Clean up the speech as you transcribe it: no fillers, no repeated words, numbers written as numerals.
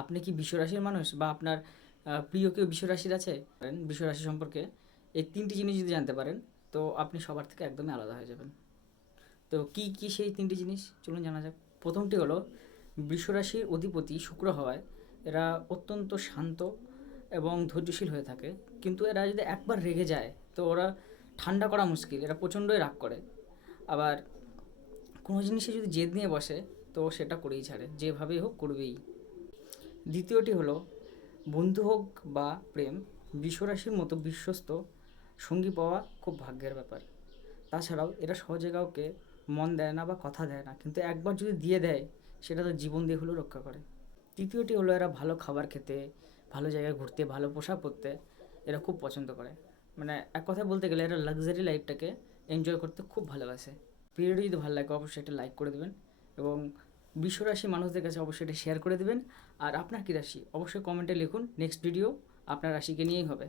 আপনি কি বিশ্বরাশির মানুষ বা আপনার প্রিয় কেউ বিশ্বরাশির আছে বিশ্বরাশি সম্পর্কে এই 3টি জিনিস যদি জানতে পারেন তো আপনি সবার থেকে একদমই আলাদা হয়ে যাবেন। তো কি কি সেই 3টি জিনিস চলুন জানা যাক। প্রথমটি হলো বৃষরাশির অধিপতি শুক্র হওয়ায় এরা অত্যন্ত শান্ত এবং ধৈর্যশীল হয়ে থাকে। কিন্তু এরা যদি একবার রেগে যায় তো ওরা ঠান্ডা করা মুশকিল, এরা প্রচণ্ডই রাগ করে। আবার কোনো জিনিসে যদি জেদ নিয়ে বসে তো সেটা করেই ছাড়ে, যেভাবেই হোক করবেই। দ্বিতীয়টি হলো বন্ধু হোক বা প্রেম, বৃষরাশির মতো বিশ্বস্ত সঙ্গী পাওয়া খুব ভাগ্যের ব্যাপার। তাছাড়াও এরা সহজে কাউকে মন দেয় না বা কথা দেয় না, কিন্তু একবার যদি দিয়ে দেয় সেটা তো জীবন দিয়ে হলেও রক্ষা করে। তৃতীয়টি হলো এরা ভালো খাবার খেতে, ভালো জায়গায় ঘুরতে, ভালো পোশাক পরতে এরা খুব পছন্দ করে। মানে এক কথায় বলতে গেলে এরা লাক্সারি লাইফটাকে এনজয় করতে খুব ভালোবাসে। ভিডিওটি যদি ভালো লাগে অবশ্যই একটা লাইক করে দেবেন এবং বিশ্বরাশি মানুষদের কাছে অবশ্যই এটা শেয়ার করে দেবেন। আর আপনার কী রাশি অবশ্যই কমেন্টে লিখুন, নেক্সট ভিডিও আপনার রাশিকে নিয়েই হবে।